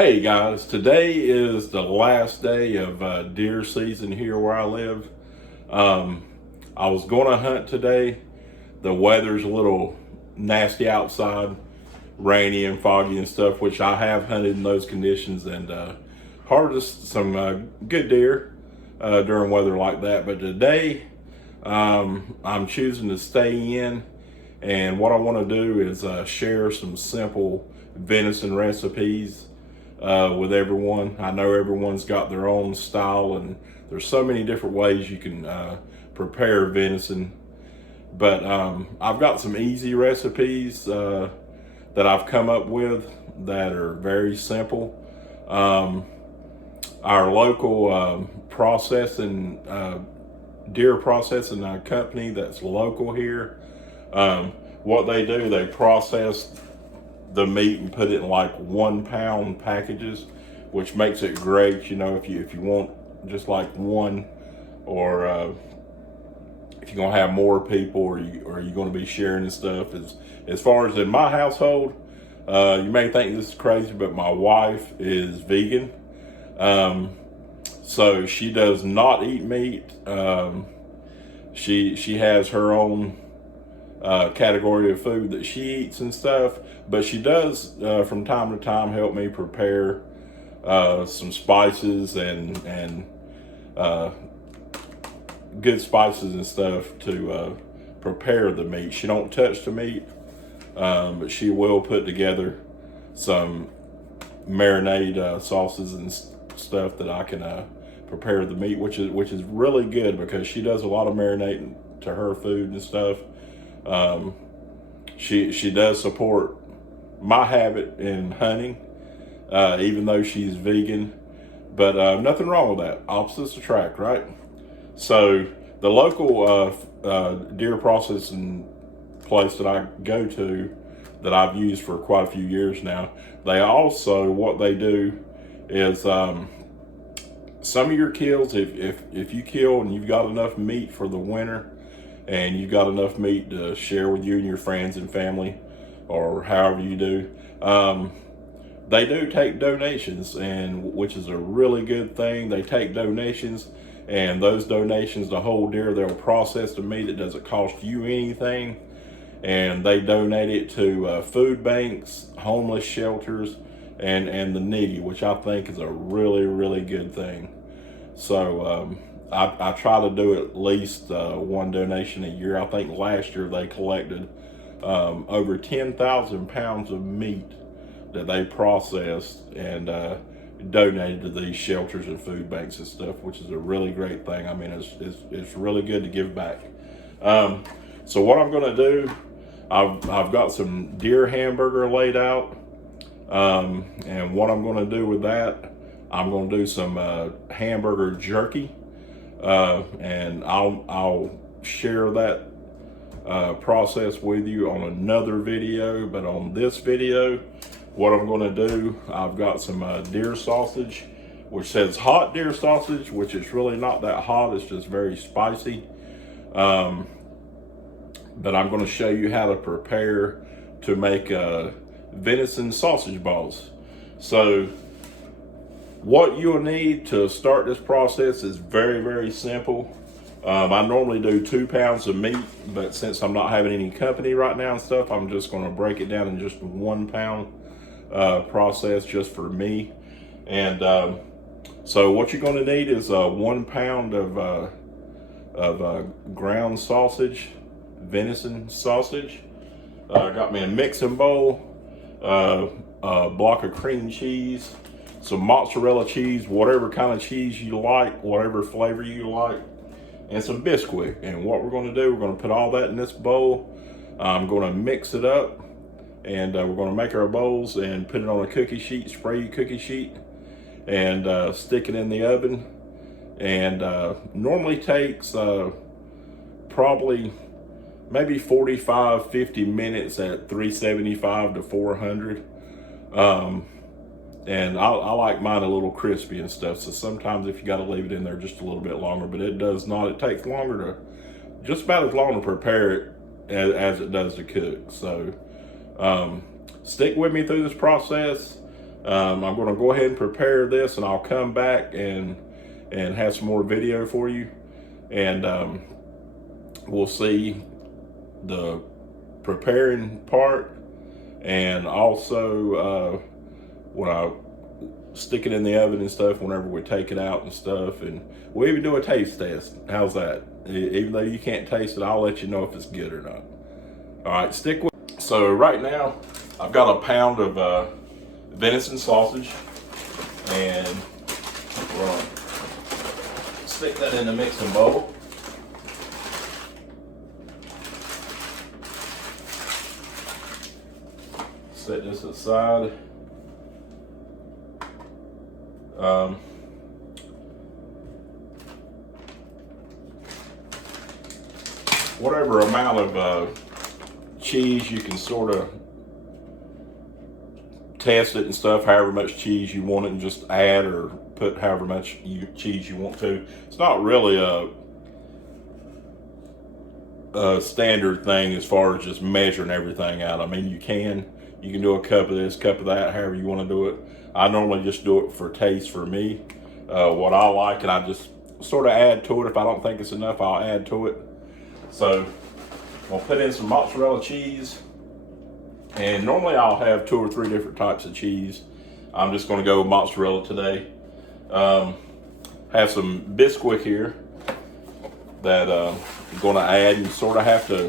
Hey guys, today is the last day of deer season here where I live. Um, I was going to hunt today. The weather's a little nasty outside, rainy and foggy and stuff, which I have hunted in those conditions and harvested some good deer during weather like that. But today, I'm choosing to stay in, and what I want to do is share some simple venison recipes with everyone. I know everyone's got their own style, and there's so many different ways you can prepare venison. But I've got some easy recipes that I've come up with that are very simple. Our local processing deer processing company that's local here. What they do, they process the meat and put it in like 1 pound packages, which makes it great. You know, if you want just like one, or if you're gonna have more people, or you're gonna be sharing and stuff. As far as in my household, you may think this is crazy, but my wife is vegan. So she does not eat meat. She has her own category of food that she eats and stuff, but she does from time to time help me prepare some spices and good spices and stuff to prepare the meat. She don't touch the meat, but she will put together some marinade sauces and stuff that I can prepare the meat, which is really good because she does a lot of marinating to her food and stuff. She does support my habit in hunting, even though she's vegan, but nothing wrong with that. Opposites attract, right? So the local deer processing place that I go to, that I've used for quite a few years now, they also, what they do is some of your kills, if you kill and you've got enough meat for the winter, and you've got enough meat to share with you and your friends and family, or however you do, they do take donations, and which is a really good thing. They take donations, and those donations, the whole deer, they'll process the meat. It doesn't cost you anything, and they donate it to food banks, homeless shelters, and the needy, which I think is a really good thing. So I try to do at least one donation a year. I think last year they collected over 10,000 pounds of meat that they processed and donated to these shelters and food banks and stuff, which is a really great thing. I mean, it's really good to give back. So what I'm going to do, I've got some deer hamburger laid out, and what I'm going to do with that, I'm going to do some hamburger jerky. And I'll share that process with you on another video. But on this video, what I'm going to do, I've got some deer sausage, which says hot deer sausage, which is really not that hot. It's just very spicy. But I'm going to show you how to prepare to make venison sausage balls. So what you'll need to start this process is very simple. I normally do 2 pounds of meat, but since I'm not having any company right now and stuff, I'm just going to break it down in just 1 pound process just for me. And so what you're going to need is 1 pound of ground sausage, venison sausage. I got me a mixing bowl, a block of cream cheese, some mozzarella cheese, whatever kind of cheese you like, whatever flavor you like, and some Bisquick. And what we're going to do, we're going to put all that in this bowl. I'm going to mix it up, and we're going to make our bowls and put it on a cookie sheet, spray cookie sheet, and stick it in the oven. And normally takes probably maybe 45-50 minutes at 375 to 400. And I like mine a little crispy and stuff, so sometimes if you got to leave it in there just a little bit longer, but it does not. It takes longer to, just about as long to prepare it as it does to cook. So stick with me through this process. I'm going to go ahead and prepare this, and I'll come back and have some more video for you, and we'll see the preparing part, and also when I stick it in the oven and stuff, whenever we take it out and stuff, and we'll even do a taste test. How's that? Even though you can't taste it, I'll let you know if it's good or not. All right, stick with. So right now, I've got a pound of venison sausage, and we're gonna stick that in the mixing bowl. Set this aside. Whatever amount of cheese you can sort of test it and stuff, however much cheese you want it, and just add or put however much cheese you want to. It's not really a standard thing as far as just measuring everything out. I mean, you can do a cup of this, cup of that, however you want to do it. I normally just do it for taste for me, what I like, and I just sort of add to it. If I don't think it's enough, I'll add to it. So I'll put in some mozzarella cheese, and normally I'll have 2 or 3 different types of cheese. I'm just going to go with mozzarella today. Have some Bisquick here that I'm going to add. You sort of have to,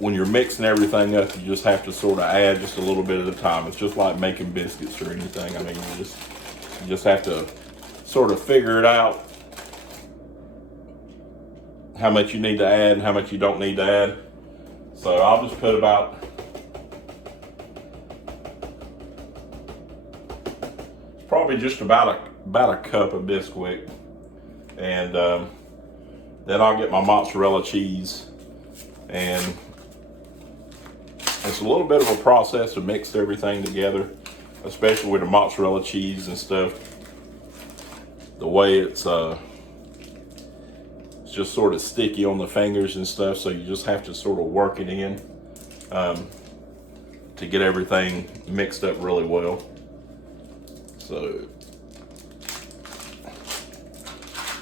when you're mixing everything up, you just have to sort of add just a little bit at a time. It's just like making biscuits or anything. I mean, you just have to sort of figure it out, how much you need to add and how much you don't need to add. So I'll just put about probably just about a cup of Bisquick, and then I'll get my mozzarella cheese, and it's a little bit of a process to mix everything together, especially with the mozzarella cheese and stuff. The way it's just sort of sticky on the fingers and stuff, so you just have to sort of work it in to get everything mixed up really well. So,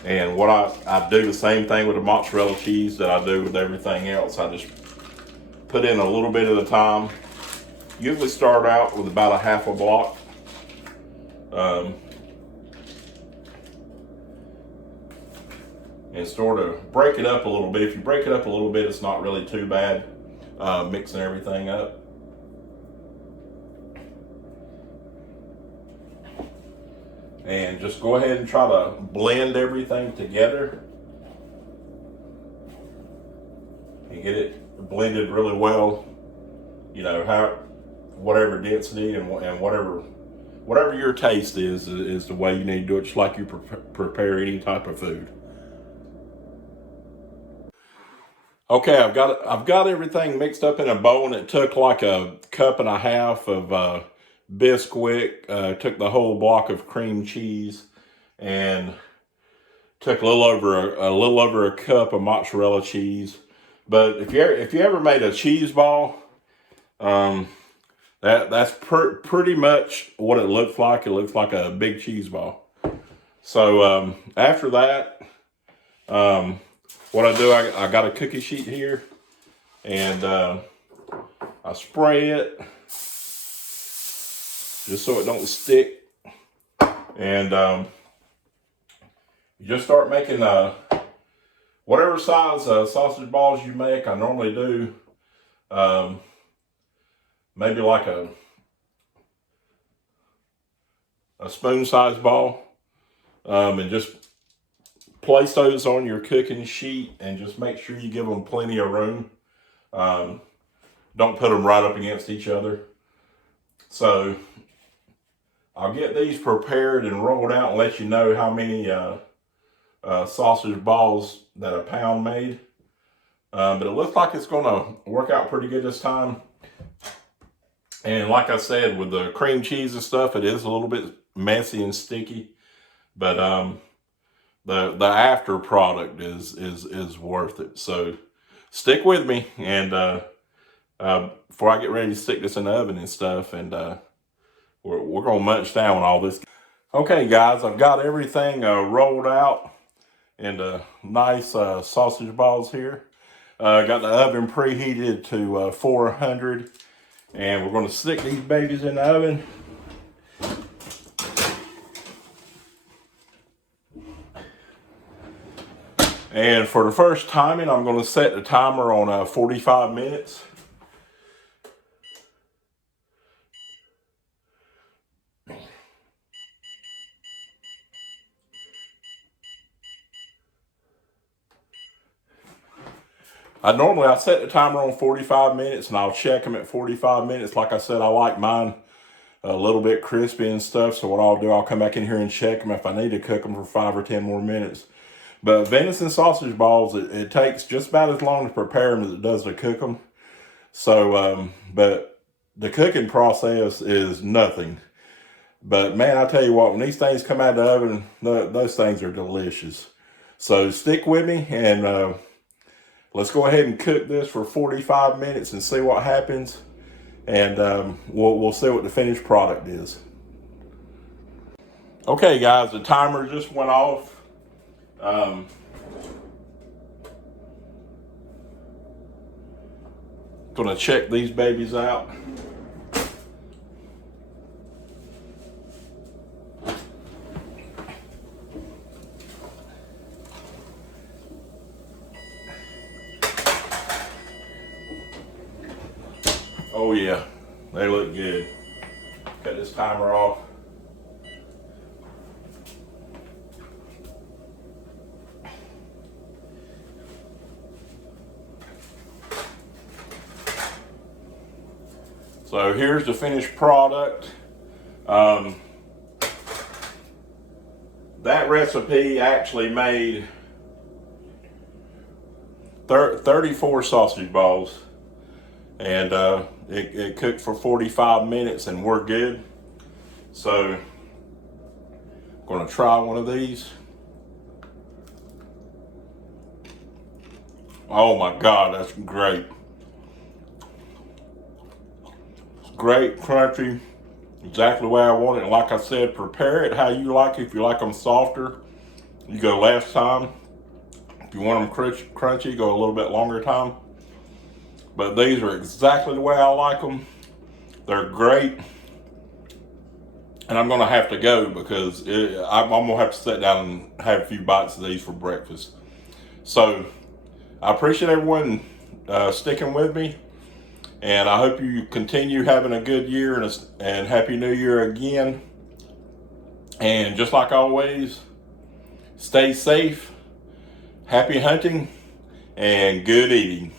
and what I do the same thing with the mozzarella cheese that I do with everything else. I just put in a little bit at a time. Usually start out with about a half a block. And sort of break it up a little bit. If you break it up a little bit, it's not really too bad, mixing everything up. And just go ahead and try to blend everything together and get it blended really well. You know, whatever density and whatever your taste is the way you need to do it, just like you prepare any type of food. Okay, I've got everything mixed up in a bowl, and it took like a cup and a half of Bisquick, took the whole block of cream cheese, and took a little over a cup of mozzarella cheese. But if you ever made a cheese ball, that's pretty much what it looks like. It looks like a big cheese ball. So after that, what I do, I got a cookie sheet here, and I spray it just so it don't stick, and you just start making whatever size sausage balls you make. I normally do maybe like a spoon size ball, and just place those on your cooking sheet, and just make sure you give them plenty of room. Don't put them right up against each other. So I'll get these prepared and rolled out and let you know how many sausage balls that a pound made. But it looks like it's going to work out pretty good this time. And like I said, with the cream cheese and stuff, it is a little bit messy and sticky. But the after product is worth it. So stick with me, and before I get ready to stick this in the oven and stuff, and we're gonna munch down on all this. Okay, guys, I've got everything rolled out into nice sausage balls here. Got the oven preheated to 400, and we're gonna stick these babies in the oven. And for the first timing, I'm going to set the timer on 45 minutes. I set the timer on 45 minutes, and I'll check them at 45 minutes. Like I said, I like mine a little bit crispy and stuff. So what I'll do, I'll come back in here and check them if I need to cook them for 5 or 10 more minutes. But venison sausage balls, it takes just about as long to prepare them as it does to cook them. So, but the cooking process is nothing. But man, I tell you what, when these things come out of the oven, those things are delicious. So stick with me, and let's go ahead and cook this for 45 minutes and see what happens. And we'll see what the finished product is. Okay, guys, the timer just went off. Gonna check these babies out. Oh yeah, they look good. Cut this timer off. So here's the finished product. That recipe actually made 34 sausage balls, and it cooked for 45 minutes, and we're good. So I'm gonna try one of these. Oh my God, that's great. Great, crunchy, exactly the way I want it. And like I said, prepare it how you like it. If you like them softer, you go less time. If you want them crunchy, go a little bit longer time. But these are exactly the way I like them. They're great. And I'm gonna have to go because I'm gonna have to sit down and have a few bites of these for breakfast. So I appreciate everyone sticking with me. And I hope you continue having a good year, and Happy New Year again. And just like always, stay safe, happy hunting, and good eating.